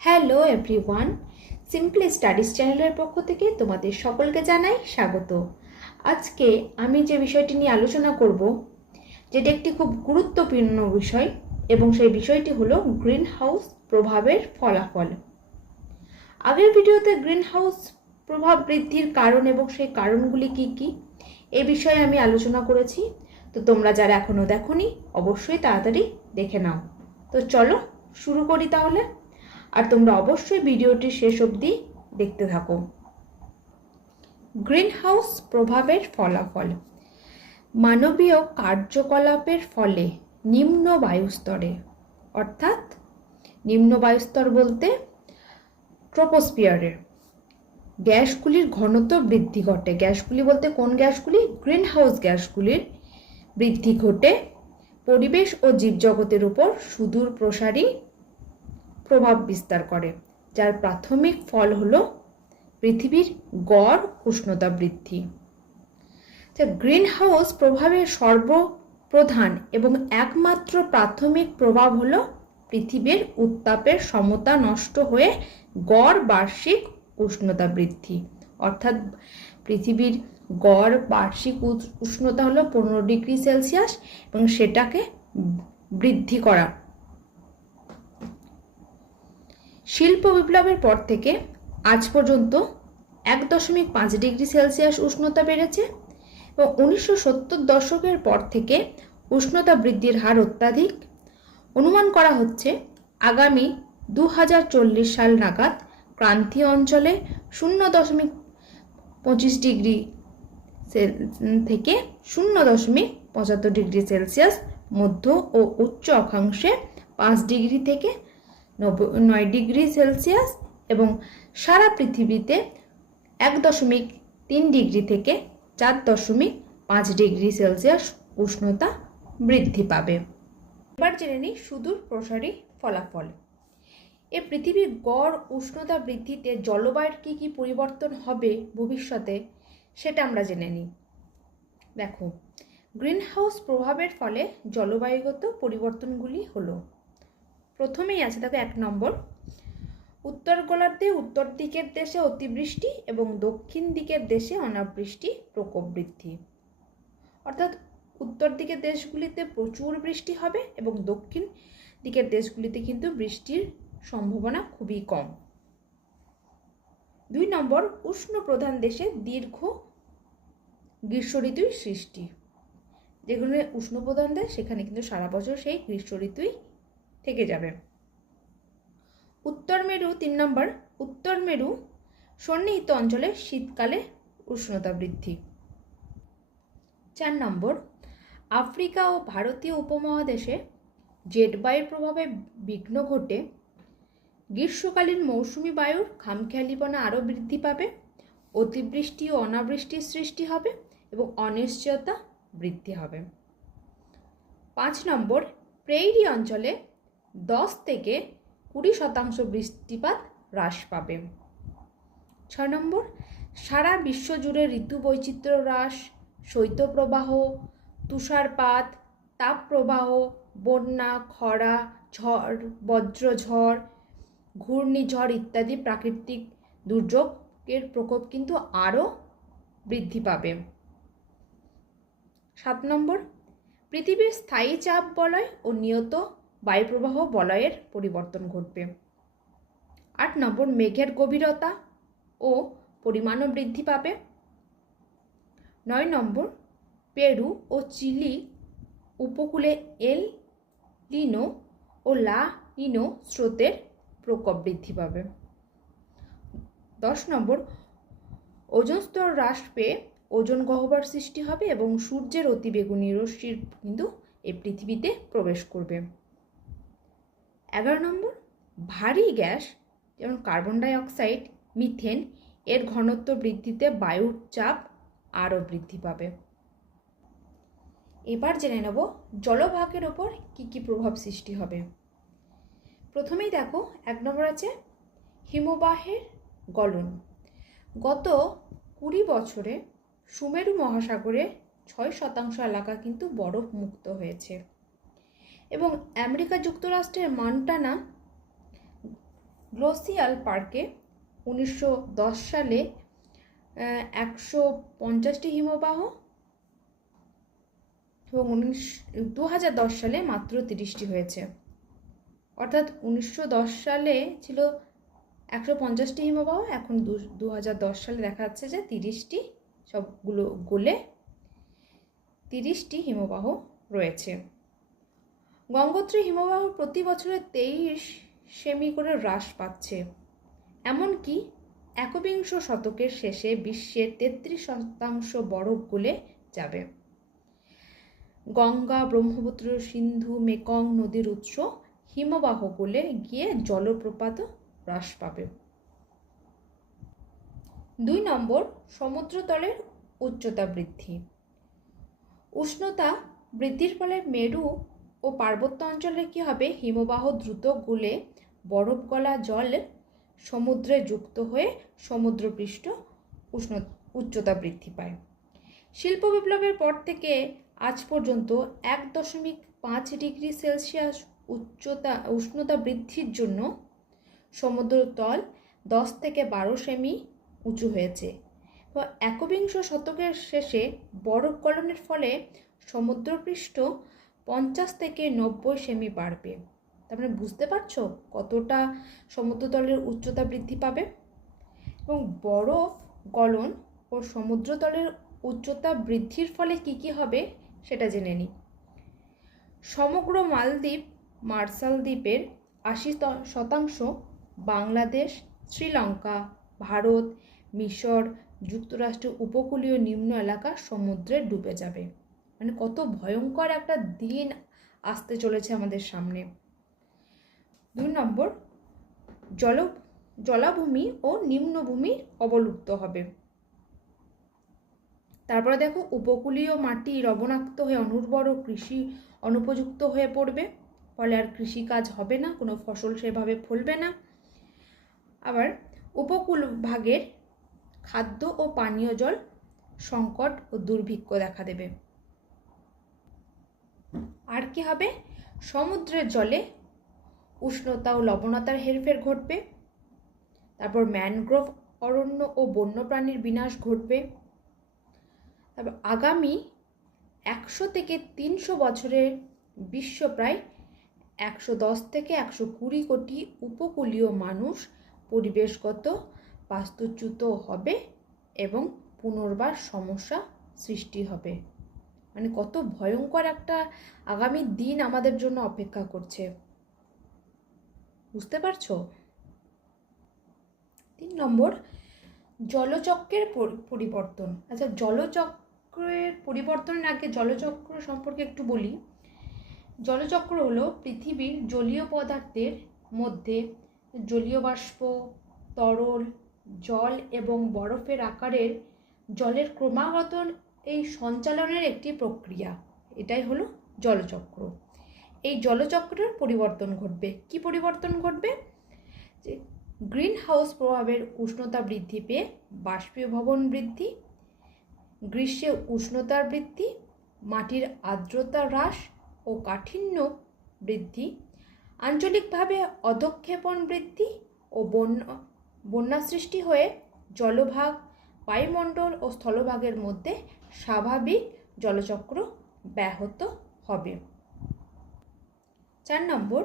Hello everyone simply studies চ্যানেলের পক্ষ থেকে তোমাদের সকলকে জানাই স্বাগত। আজকে আমি যে বিষয়টি নিয়ে আলোচনা করব, যেটি একটি খুব গুরুত্বপূর্ণ বিষয় এবং সেই বিষয়টি হলো গ্রিন হাউস প্রভাবের ফলাফল। আগের ভিডিওতে গ্রিন হাউস প্রভাব বৃদ্ধির কারণ এবং সেই কারণগুলি কি কি, এ বিষয়ে আমি আলোচনা করেছি। তো তোমরা যারা এখনও দেখোনি, অবশ্যই তাড়াতাড়ি দেখে নাও। তো চলো শুরু করি তাহলে। আর তোমরা অবশ্যই ভিডিওটি শেষ অবধি দেখতে থাকো। গ্রিন হাউস প্রভাবের ফলাফল। মানবীয় কার্যকলাপের ফলে নিম্ন বায়ুস্তরে, অর্থাৎ নিম্ন বায়ুস্তর বলতে ট্রোপোস্পিয়ারের গ্যাসগুলির ঘনত্ব বৃদ্ধি ঘটে। গ্যাসগুলি বলতে কোন গ্যাসগুলি? গ্রিন হাউস গ্যাসগুলির বৃদ্ধি ঘটে। পরিবেশ ও জীবজগতের উপর সুদূর প্রসারী প্রভাব বিস্তার করে, যার প্রাথমিক ফল হল পৃথিবীর গড় উষ্ণতা বৃদ্ধি। গ্রিন হাউস প্রভাবের সর্বপ্রধান এবং একমাত্র প্রাথমিক প্রভাব হল পৃথিবীর উত্তাপের সমতা নষ্ট হয়ে গড় বার্ষিক উষ্ণতা বৃদ্ধি। অর্থাৎ পৃথিবীর গড় বার্ষিক উষ্ণতা হলো পনেরো ডিগ্রি সেলসিয়াস এবং সেটাকে বৃদ্ধি করা। শিল্প বিপ্লবের পর থেকে আজ পর্যন্ত এক দশমিক পাঁচ ডিগ্রি সেলসিয়াস উষ্ণতা বেড়েছে এবং উনিশশো সত্তর দশকের পর থেকে উষ্ণতা বৃদ্ধির হার অত্যাধিক। অনুমান করা হচ্ছে আগামী দু হাজার চল্লিশ সাল নাগাদ ক্রান্তীয় অঞ্চলে শূন্য দশমিক পঁচিশ ডিগ্রি থেকে শূন্য দশমিক পঁচাত্তর ডিগ্রি সেলসিয়াস মধ্য ও উচ্চ অক্ষাংশে পাঁচ ডিগ্রি থেকে নয় ডিগ্রি সেলসিয়াস এবং সারা পৃথিবীতে এক দশমিক তিন ডিগ্রি থেকে চার দশমিক পাঁচ ডিগ্রি সেলসিয়াস উষ্ণতা বৃদ্ধি পাবে। এবার জেনে নিই সুদূর প্রসারী ফলাফল। এ পৃথিবীর গড় উষ্ণতা বৃদ্ধিতে জলবায়ুর কী কী পরিবর্তন হবে ভবিষ্যতে সেটা আমরা জেনে নিই। দেখো, গ্রিনহাউস প্রভাবের ফলে জলবায়ুগত পরিবর্তনগুলি হলো প্রথমেই আছে দেখো এক নম্বর। উত্তর গোলার্ধে উত্তর দিকের দেশে অতিবৃষ্টি এবং দক্ষিণ দিকের দেশে অনাবৃষ্টি, প্রকোপ বৃদ্ধি। অর্থাৎ উত্তর দিকের দেশগুলিতে প্রচুর বৃষ্টি হবে এবং দক্ষিণ দিকের দেশগুলিতে কিন্তু বৃষ্টির সম্ভাবনা খুবই কম। দুই নম্বর, উষ্ণ প্রধান দেশে দীর্ঘ গ্রীষ্ম ঋতুর সৃষ্টি। যেগুলো উষ্ণ প্রধান দেশ, সেখানে কিন্তু সারা বছর সেই গ্রীষ্ম ঋতুই থেকে যাবে। উত্তর মেরু তিন নম্বর, উত্তর মেরু সন্নিহিত অঞ্চলে শীতকালে উষ্ণতা বৃদ্ধি। চার নম্বর, আফ্রিকা ও ভারতীয় উপমহাদেশে জেট বায়ুর প্রভাবে বিঘ্ন ঘটে। গ্রীষ্মকালীন মৌসুমি বায়ুর খামখেয়ালিপনা আরও বৃদ্ধি পাবে, অতিবৃষ্টি ও অনাবৃষ্টির সৃষ্টি হবে এবং অনিশ্চয়তা বৃদ্ধি হবে। পাঁচ নম্বর, প্রেইরি অঞ্চলে দশ থেকে কুড়ি শতাংশ বৃষ্টিপাত হ্রাস পাবে। ছয় নম্বর, সারা বিশ্বজুড়ে ঋতু বৈচিত্র্য হ্রাস, শৈত্যপ্রবাহ, তুষারপাত, তাপপ্রবাহ, বন্যা, খরা, ঝড়, বজ্রঝড়, ঘূর্ণিঝড় ইত্যাদি প্রাকৃতিক দুর্যোগের প্রকোপ কিন্তু আরও বৃদ্ধি পাবে। সাত নম্বর, পৃথিবীর স্থায়ী চাপ বলয় ও নিয়ত বায়ুপ্রবাহ বলয়ের পরিবর্তন ঘটবে। আট নম্বর, মেঘের গভীরতা ও পরিমাণও বৃদ্ধি পাবে। নয় নম্বর, পেরু ও চিলি উপকূলে এল লিনো ও লা ইনো স্রোতের প্রকোপ বৃদ্ধি পাবে। দশ নম্বর, ওজন স্তর হ্রাস পেয়ে ওজন গহ্বর সৃষ্টি হবে এবং সূর্যের অতিবেগুনি রশ্মির কিন্তু এই পৃথিবীতে প্রবেশ করবে। এগারো নম্বর, ভারী গ্যাস যেমন কার্বন ডাইঅক্সাইড মিথেন এর ঘনত্ব বৃদ্ধিতে বায়ুর চাপ আরও বৃদ্ধি পাবে। এবার জেনে নেব জলভাগের ওপর কী কী প্রভাব সৃষ্টি হবে। প্রথমেই দেখো, এক নম্বর আছে হিমবাহের গলন। গত কুড়ি বছরে সুমেরু মহাসাগরে ছয় শতাংশ এলাকা কিন্তু বরফ মুক্ত হয়েছে। এবং আমেরিকা যুক্তরাষ্ট্রের মন্টানা গ্লোসিয়াল পার্কে উনিশশো দশ সালে একশো পঞ্চাশটি হিমবাহ এবং উনিশ, দু সালে মাত্র তিরিশটি হয়েছে। অর্থাৎ উনিশশো দশ সালে ছিল একশো পঞ্চাশটি হিমবাহ, এখন দু সালে দেখা যাচ্ছে যে তিরিশটি সবগুলো গোলে তিরিশটি হিমবাহ রয়েছে। গঙ্গোত্রী হিমবাহ প্রতি বছরে তেইশ সেমি করে হ্রাস পাচ্ছে। এমনকি একবিংশ শতকের শেষে বিশ্বের তেত্রিশ শতাংশ বরফ গলে যাবে। গঙ্গা, ব্রহ্মপুত্র, সিন্ধু, মেকং নদীর উৎস হিমবাহ গলে গিয়ে জলপ্রপাত হ্রাস পাবে। দুই নম্বর, সমুদ্রতলের উচ্চতা বৃদ্ধি। উষ্ণতা বৃদ্ধির ফলে মেরু ও পার্বত্য অঞ্চলে কী হবে? হিমবাহ দ্রুত গুলে বরফ গলা জল সমুদ্রে যুক্ত হয়ে সমুদ্রপৃষ্ঠ উষ্ণ, উচ্চতা বৃদ্ধি পায়। শিল্প বিপ্লবের পর থেকে আজ পর্যন্ত এক দশমিক পাঁচ ডিগ্রি সেলসিয়াস উচ্চতা, উষ্ণতা বৃদ্ধির জন্য সমুদ্রতল দশ থেকে বারো সেমি উঁচু হয়েছে। একবিংশ শতকের শেষে বরফ গলনের ফলে সমুদ্রপৃষ্ঠ পঞ্চাশ থেকে নব্বই সেমি বাড়বে। তার মানে বুঝতে পারছ কতটা সমুদ্রতলের উচ্চতা বৃদ্ধি পাবে? এবং বরফ, গলন ও সমুদ্রতলের উচ্চতা বৃদ্ধির ফলে কি কি হবে সেটা জেনে নিই সমগ্র মালদ্বীপ, মার্শাল দ্বীপের আশি শতাংশ বাংলাদেশ, শ্রীলঙ্কা, ভারত, মিশর যুক্তরাষ্ট্র উপকূলীয় নিম্ন এলাকা সমুদ্রে ডুবে যাবে। মানে কত ভয়ঙ্কর একটা দিন আসতে চলেছে আমাদের সামনে। দুই নম্বর, জল, জলাভূমি ও নিম্নভূমি অবলুপ্ত হবে। তারপরে দেখো, উপকূলীয় মাটি লবণাক্ত হয়ে অনুর্বর কৃষি অনুপযুক্ত হয়ে পড়বে, ফলে আর কৃষিকাজ হবে না, কোনো ফসল সেভাবে ফলবে না। আবার উপকূল ভাগের খাদ্য ও পানীয় জল সংকট ও দুর্ভিক্ষ দেখা দেবে। আর কি হবে? সমুদ্রের জলে উষ্ণতা ও লবণতার হেরফের ঘটবে। তারপর ম্যানগ্রোভ, অরণ্য ও বন্যপ্রাণীর বিনাশ ঘটবে। তারপর আগামী একশো থেকে তিনশো বছরের বিশ্ব প্রায় একশো দশ থেকে একশো কুড়ি কোটি উপকূলীয় মানুষ পরিবেশগত বাস্তুচ্যুত হবে এবং পুনর্বার সমস্যা সৃষ্টি হবে। মানে কত ভয়ঙ্কর একটা আগামী দিন আমাদের জন্য অপেক্ষা করছে। বুঝতে পারছ? তিন নম্বর, জলচক্রের পরিবর্তন। আচ্ছা জলচক্রের পরিবর্তনের আগে জলচক্র সম্পর্কে একটু বলি। জলচক্র হলো পৃথিবীর জলীয় পদার্থের মধ্যে জলীয় বাষ্প, তরল, জল এবং বরফের আকারের জলের ক্রমাগত এই সঞ্চালনের একটি প্রক্রিয়া। এটাই হলো জলচক্র। এই জলচক্রের পরিবর্তন ঘটবে। কি পরিবর্তন ঘটবে? যে গ্রিন হাউস প্রভাবের উষ্ণতা বৃদ্ধি পেয়ে বাষ্পীভবন বৃদ্ধি, গ্রীষ্মে উষ্ণতার বৃদ্ধি, মাটির আর্দ্রতা হ্রাস ও কাঠিন্য বৃদ্ধি, আঞ্চলিকভাবে অধক্ষেপণ বৃদ্ধি ও বন্যা বন্যা সৃষ্টি হয়ে জলভাগ, বায়ুমণ্ডল ও স্থলভাগের মধ্যে স্বাভাবিক জলচক্র ব্যাহত হবে। চার নম্বর,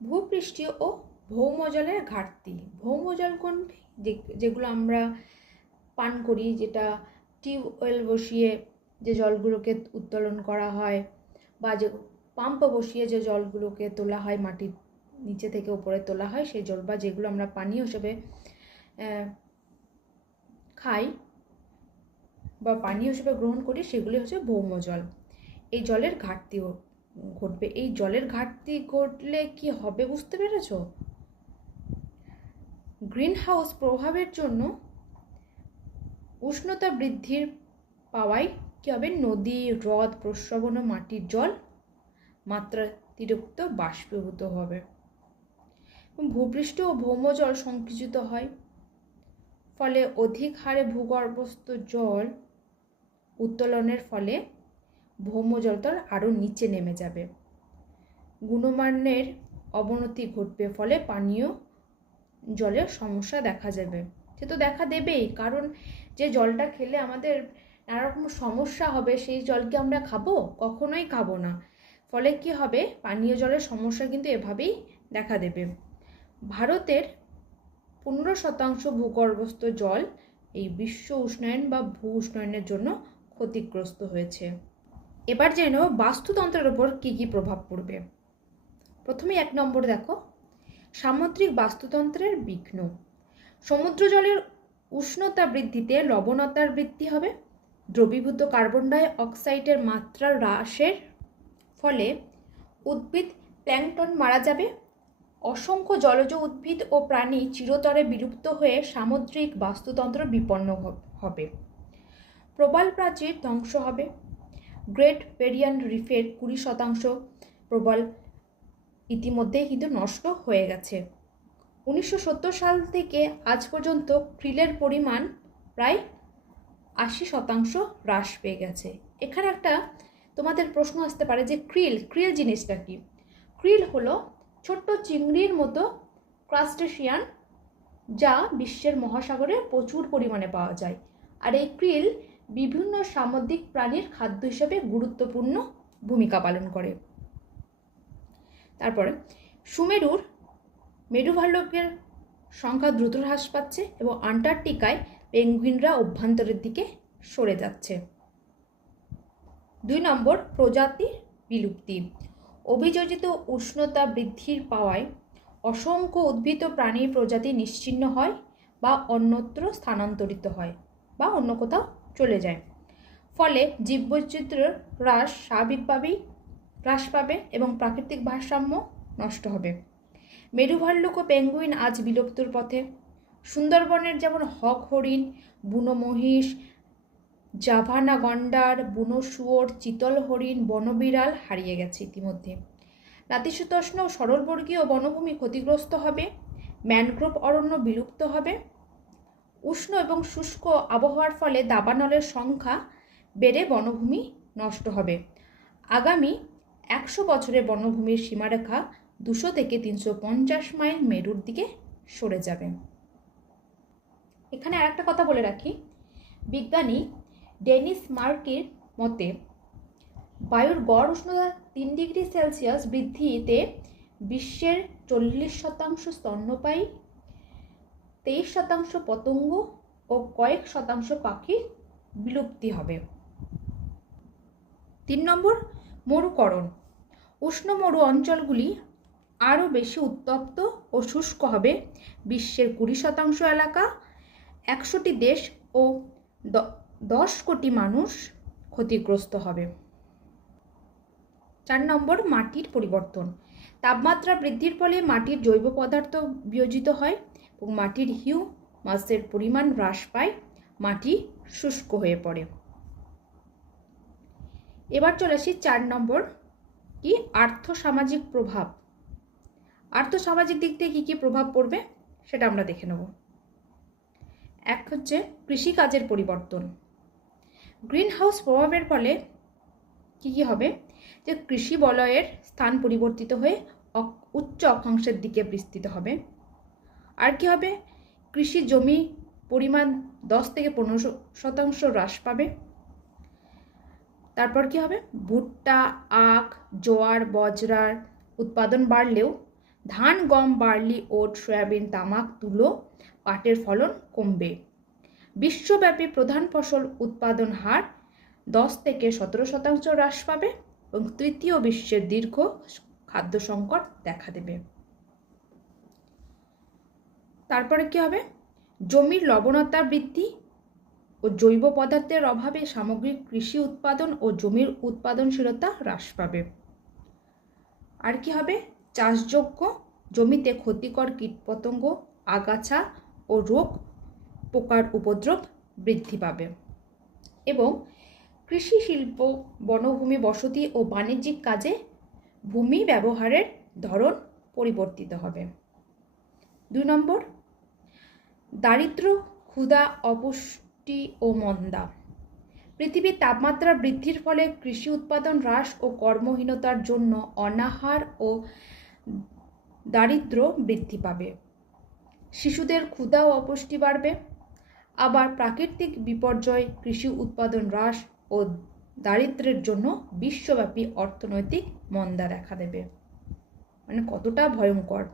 ভূপৃষ্ঠীয় ও ভৌমজলের ঘাটতি। ভৌমজল কোন যেগুলো আমরা পান করি, যেটা টিউবওয়েল বসিয়ে যে জলগুলোকে উত্তোলন করা হয় বা যে পাম্প বসিয়ে যে জলগুলোকে তোলা হয়, মাটির নিচে থেকে উপরে তোলা হয়, সেই জল বা যেগুলো আমরা পানীয় হিসেবে খাই বা পানীয় হিসেবে গ্রহণ করি, সেগুলি হচ্ছে ভৌম জল। এই জলের ঘাটতিও ঘটবে। এই জলের ঘাটতি ঘটলে কি হবে বুঝতে পেরেছ? গ্রিন হাউস প্রভাবের জন্য উষ্ণতা বৃদ্ধির পাওয়ায় কী হবে? নদী, হ্রদ, প্রস্রবণ মাটির জল মাত্রাতিরিক্ত বাষ্পীভূত হবে। ভূপৃষ্ঠ ও ভৌমজল সংকুচিত হয়। ফলে অধিক হারে ভূগর্ভস্থ জল উত্তোলনের ফলে ভৌমজলতল আরও নিচে নেমে যাবে। গুণমানের অবনতি ঘটবে ফলে পানীয় জলের সমস্যা দেখা যাবে সে তো দেখা দেবেই, কারণ যে জলটা খেলে আমাদের নানা রকম সমস্যা হবে, সেই জলকে আমরা খাব? কখনোই খাব না। ফলে কি হবে? পানীয় জলের সমস্যা কিন্তু এভাবেই দেখা দেবে। ভারতের পনেরো শতাংশ ভূগর্ভস্থ জল এই বিশ্ব উষ্ণায়ন বা ভূ উষ্ণায়নের জন্য ক্ষতিগ্রস্ত হয়েছে। এবার জেনে বাস্তুতন্ত্রের ওপর কী কী প্রভাব পড়বে। প্রথমে এক নম্বর দেখো। সামুদ্রিক বাস্তুতন্ত্রের বিঘ্ন। সমুদ্র জলের উষ্ণতা বৃদ্ধিতে লবণতার বৃদ্ধি হবে। দ্রবীভূত কার্বন ডাই অক্সাইডের মাত্রা হ্রাসের ফলে উদ্ভিদ প্ল্যাংটন মারা যাবে। অসংখ্য জলজ উদ্ভিদ ও প্রাণী চিরতরে বিলুপ্ত হয়ে সামুদ্রিক বাস্তুতন্ত্র বিপন্ন হবে। প্রবাল প্রাচীর ধ্বংস হবে। গ্রেট পেরিয়ান রিফের কুড়ি শতাংশ প্রবাল ইতিমধ্যে কিন্তু নষ্ট হয়ে গেছে। উনিশশো সত্তর সাল থেকে আজ পর্যন্ত ক্রিলের পরিমাণ প্রায় আশি শতাংশ হ্রাস পেয়ে গেছে। এখানে একটা তোমাদের প্রশ্ন আসতে পারে যে ক্রিল ক্রিল জিনিসটা কি? ক্রিল হলো ছোট্ট চিংড়ির মতো ক্রাস্টেশিয়ান যা বিশ্বের মহাসাগরে প্রচুর পরিমাণে পাওয়া যায়। আর এই ক্রিল বিভিন্ন সামুদ্রিক প্রাণীর খাদ্য হিসেবে গুরুত্বপূর্ণ ভূমিকা পালন করে। তারপরে, সুমেরুর মেরুভাল্লুকের সংখ্যা দ্রুত হ্রাস পাচ্ছে এবং আন্টার্কটিকায় পেঙ্গুইনরা অভ্যন্তরের দিকে সরে যাচ্ছে। দুই নম্বর প্রজাতি বিলুপ্তি। অভিযোজিত উষ্ণতা বৃদ্ধির পাওয়ায় অসংখ্য উদ্ভিদ প্রাণীর প্রজাতি নিশ্চিহ্ন হয় বা অন্যত্র স্থানান্তরিত হয় বা অন্য কোথাও চলে যায়। ফলে জীববৈচিত্র্যের হ্রাস স্বাভাবিকভাবেই হ্রাস পাবে এবং প্রাকৃতিক ভারসাম্য নষ্ট হবে। মেরু ভাল্লুক ও পেঙ্গুইন আজ বিলুপ্তর পথে। সুন্দরবনের যেমন হক হরিণ, বুনো মহিষ, জাভানা গন্ডার, বুনো শুয়োর, চিতল হরিণ, বনবিড়াল হারিয়ে গেছে ইতিমধ্যে। নাতিশীতোষ্ণ সরলবর্গীয় বনভূমি ক্ষতিগ্রস্ত হবে, ম্যানগ্রোভ অরণ্য বিলুপ্ত হবে উষ্ণ এবং শুষ্ক আবহাওয়ার ফলে দাবানলের সংখ্যা বেড়ে বনভূমি নষ্ট হবে। আগামী একশো বছরের বনভূমির সীমারেখা দুশো থেকে তিনশো পঞ্চাশ মাইল মেরুর দিকে সরে যাবে। এখানে আরেকটা কথা বলে রাখি। বিজ্ঞানী ডেনিস মার্কির মতে, বায়ুর গড় উষ্ণতা তিন ডিগ্রি সেলসিয়াস বৃদ্ধিতে বিশ্বের চল্লিশ শতাংশ স্তন্যপায়ী তেইশ শতাংশ পতঙ্গ ও কয়েক শতাংশ পাখির বিলুপ্তি হবে। তিন নম্বর, মরুকরণ। উষ্ণ মরু অঞ্চলগুলি আরও বেশি উত্তপ্ত ও শুষ্ক হবে। বিশ্বের কুড়ি শতাংশ এলাকা, একশোটি দেশ ও দশ কোটি মানুষ ক্ষতিগ্রস্ত হবে। চার নম্বর, মাটির পরিবর্তন। তাপমাত্রা বৃদ্ধির ফলে মাটির জৈব পদার্থ বিয়োজিত হয়। এবং মাটির হিউ মাসের পরিমাণ হ্রাস পায়, মাটি শুষ্ক হয়ে পড়ে। এবার চলে আসি চার নম্বর কি আর্থসামাজিক প্রভাব। আর্থসামাজিক দিক থেকে কী কী প্রভাব পড়বে সেটা আমরা দেখে নেব। এক হচ্ছে কৃষিকাজের পরিবর্তন। গ্রিন হাউস প্রভাবের ফলে কী কী হবে? যে কৃষি বলয়ের স্থান পরিবর্তিত হয়ে উচ্চ অক্ষাংশের দিকে বিস্তৃত হবে। আর কি হবে? কৃষি জমি পরিমাণ দশ থেকে পনেরো শতাংশ হ্রাস পাবে। তারপর কি হবে? ভুট্টা, আখ, জোয়ার, বজরার উৎপাদন বাড়লেও ধান, গম, বার্লি, ওট, সয়াবিন, তামাক, তুলো পাটের ফলন কমবে। বিশ্বব্যাপী প্রধান ফসল উৎপাদন হার দশ থেকে সতেরো শতাংশ হ্রাস পাবে এবং তৃতীয় বিশ্বের দীর্ঘ খাদ্য সংকট দেখা দেবে। তারপরে কি হবে? জমির লবণতা বৃদ্ধি ও জৈব পদার্থের অভাবে সামগ্রিক কৃষি উৎপাদন ও জমির উৎপাদনশীলতা হ্রাস পাবে। আর কি হবে? চাষযোগ্য জমিতে ক্ষতিকর কীটপতঙ্গ, আগাছা ও রোগ, পোকার উপদ্রব বৃদ্ধি পাবে। এবং কৃষি শিল্প, বনভূমি বসতি ও বাণিজ্যিক কাজে ভূমি ব্যবহারের ধরন পরিবর্তিত হবে। দুই নম্বর দারিদ্র, ক্ষুধা, অপুষ্টি ও মন্দা। পৃথিবীর তাপমাত্রা বৃদ্ধির ফলে কৃষি উৎপাদন হ্রাস ও কর্মহীনতার জন্য অনাহার ও দারিদ্র বৃদ্ধি পাবে। শিশুদের ক্ষুধা ও অপুষ্টি বাড়বে। আবার প্রাকৃতিক বিপর্যয়, কৃষি উৎপাদন হ্রাস ও দারিদ্র্যের জন্য বিশ্বব্যাপী অর্থনৈতিক মন্দা দেখা দেবে। মানে কতটা ভয়ঙ্কর।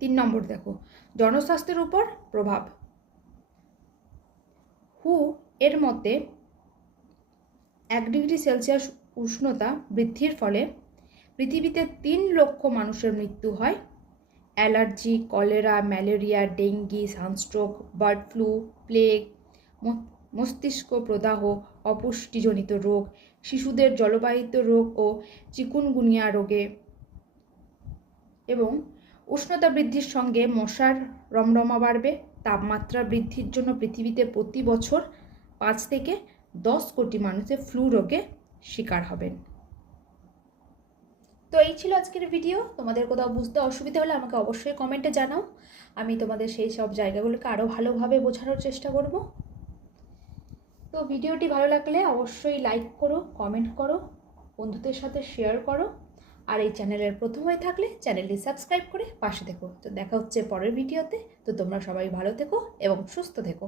তিন নম্বর দেখো, জনস্বাস্থ্যের উপর প্রভাব। হু, এর মতে এক ডিগ্রি সেলসিয়াস উষ্ণতা বৃদ্ধির ফলে পৃথিবীতে তিন লক্ষ মানুষের মৃত্যু হয়। Allergy, cholera, malaria, dengue, sunstroke, bird flu, plague মস্তিষ্ক প্রদাহ, অপুষ্টিজনিত রোগ, শিশুদের জলবাহিত রোগ ও চিকুনগুনিয়া রোগে এবং উষ্ণতা বৃদ্ধির সঙ্গে মশার রমরমা বাড়বে, তাপমাত্রা বৃদ্ধির জন্য পৃথিবীতে প্রতি বছর পাঁচ থেকে দশ কোটি মানুষের ফ্লু রোগে শিকার হবেন। তো এই ছিল আজকের ভিডিও তোমাদের কোথাও বুঝতে অসুবিধা হলে আমাকে অবশ্যই কমেন্টে জানাও। আমি তোমাদের সেই সব জায়গাগুলোকে আরও ভালোভাবে বোঝানোর চেষ্টা করব। তো ভিডিওটি ভালো লাগলে অবশ্যই লাইক করো কমেন্ট করো, বন্ধুদের সাথে শেয়ার করো। আর এই চ্যানেলের প্রথম হয়ে থাকলে চ্যানেলটি সাবস্ক্রাইব করে পাশে থেকো। তো দেখা হচ্ছে পরের ভিডিওতে। তো তোমরা সবাই ভালো থেকো এবং সুস্থ থেকো।